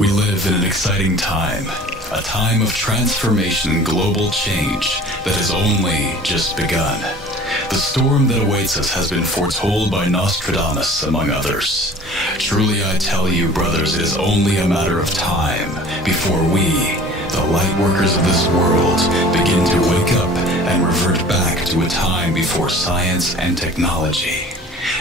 We live in an exciting time, a time of transformation and global change that has only just begun. The storm that awaits us has been foretold by Nostradamus, among others. Truly I tell you, brothers, it is only a matter of time before we, the lightworkers of this world, begin to wake up and revert back to a time before science and technology.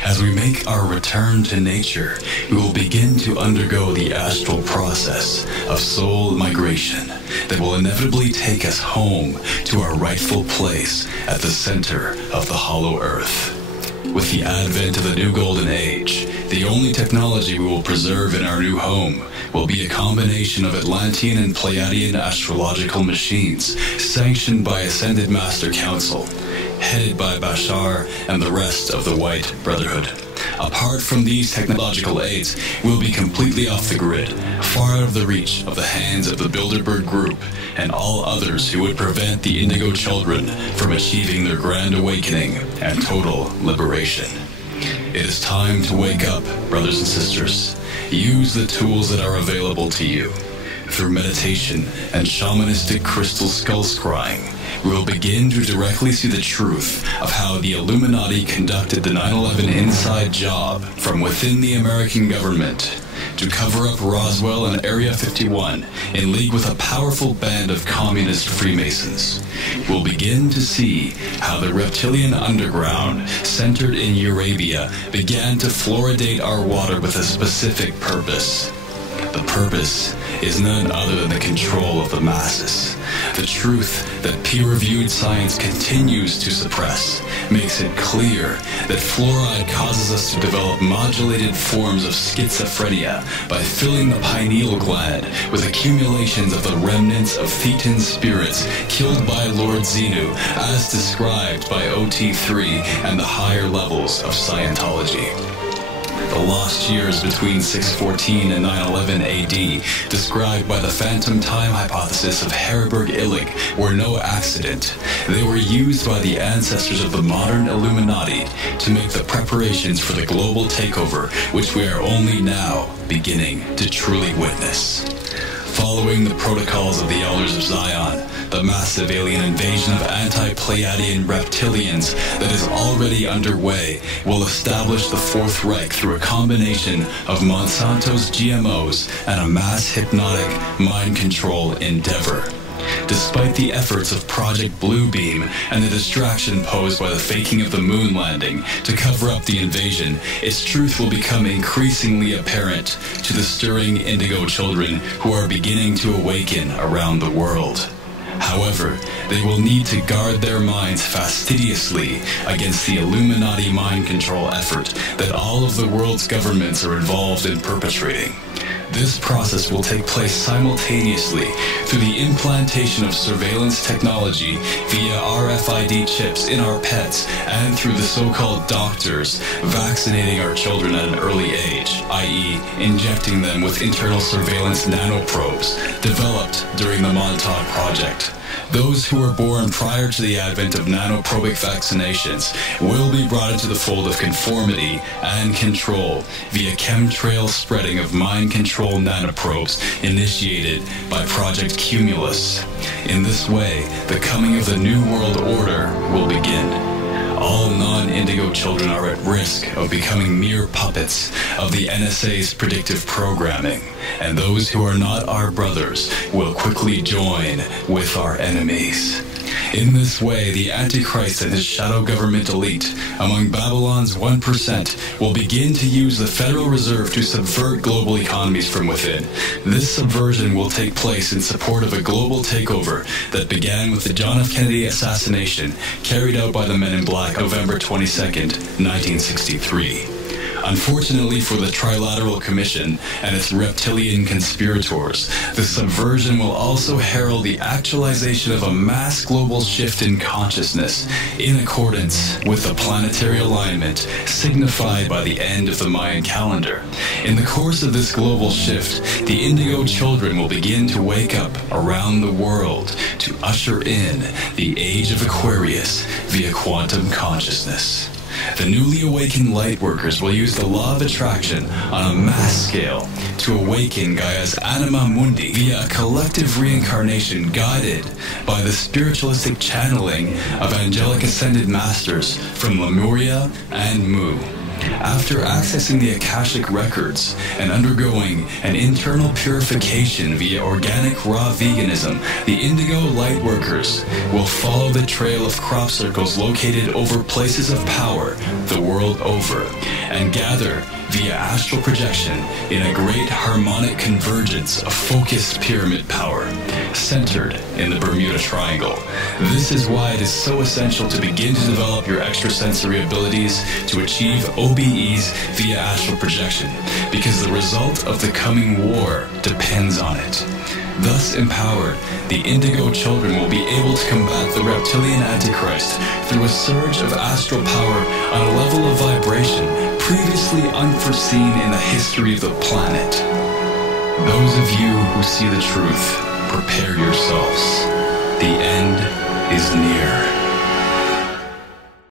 As we make our return to nature, we will begin to undergo the astral process of soul migration that will inevitably take us home to our rightful place at the center of the hollow earth. With the advent of the new golden age, the only technology we will preserve in our new home will be a combination of Atlantean and Pleiadian astrological machines sanctioned by Ascended Master Council, headed by Bashar and the rest of the White Brotherhood. Apart from these technological aids, we'll be completely off the grid, far out of the reach of the hands of the Bilderberg group and all others who would prevent the Indigo children from achieving their grand awakening and total liberation. It is time to wake up, brothers and sisters. Use the tools that are available to you. Through meditation and shamanistic crystal skull scrying, we will begin to directly see the truth of how the Illuminati conducted the 9/11 inside job from within the American government to cover up Roswell and Area 51 in league with a powerful band of communist Freemasons. We'll begin to see how the reptilian underground, centered in Eurabia, began to fluoridate our water with a specific purpose. The purpose is none other than the control of the masses. The truth that peer-reviewed science continues to suppress makes it clear that fluoride causes us to develop modulated forms of schizophrenia by filling the pineal gland with accumulations of the remnants of Thetan spirits killed by Lord Xenu, as described by OT3 and the higher levels of Scientology. The lost years between 614 and 911 AD, described by the phantom time hypothesis of Herberg Illig, were no accident. They were used by the ancestors of the modern Illuminati to make the preparations for the global takeover, which we are only now beginning to truly witness. Following the protocols of the Elders of Zion, the massive alien invasion of anti-Pleiadian reptilians that is already underway will establish the Fourth Reich through a combination of Monsanto's GMOs and a mass hypnotic mind control endeavor. Despite the efforts of Project Bluebeam and the distraction posed by the faking of the moon landing to cover up the invasion, its truth will become increasingly apparent to the stirring Indigo children who are beginning to awaken around the world. However, they will need to guard their minds fastidiously against the Illuminati mind control effort that all of the world's governments are involved in perpetrating. This process will take place simultaneously through the implantation of surveillance technology via RFID chips in our pets and through the so-called doctors vaccinating our children at an early age, i.e. injecting them with internal surveillance nanoprobes developed during the Montauk Project. Those who were born prior to the advent of nanoprobic vaccinations will be brought into the fold of conformity and control via chemtrail spreading of mind control nanoprobes initiated by Project Cumulus. In this way, the coming of the New World Order will begin. All non-Indigo children are at risk of becoming mere puppets of the NSA's predictive programming, and those who are not our brothers will quickly join with our enemies. In this way, the Antichrist and his shadow government elite among Babylon's 1% will begin to use the Federal Reserve to subvert global economies from within. This subversion will take place in support of a global takeover that began with the John F. Kennedy assassination carried out by the Men in Black November 22nd, 1963. Unfortunately for the Trilateral Commission and its reptilian conspirators, the subversion will also herald the actualization of a mass global shift in consciousness in accordance with the planetary alignment signified by the end of the Mayan calendar. In the course of this global shift, the Indigo children will begin to wake up around the world to usher in the age of Aquarius via quantum consciousness. The newly awakened Lightworkers will use the law of attraction on a mass scale to awaken Gaia's anima mundi via a collective reincarnation guided by the spiritualistic channeling of angelic ascended masters from Lemuria and Mu. After accessing the Akashic records and undergoing an internal purification via organic raw veganism, the Indigo Lightworkers will follow the trail of crop circles located over places of power the world over and gather via astral projection in a great harmonic convergence of focused pyramid power, centered in the Bermuda Triangle. This is why it is so essential to begin to develop your extrasensory abilities to achieve OBEs via astral projection, because the result of the coming war depends on it. Thus empowered, the Indigo children will be able to combat the Reptilian Antichrist through a surge of astral power on a level of vibration previously unforeseen in the history of the planet. Those of you who see the truth, prepare yourselves. The end is near.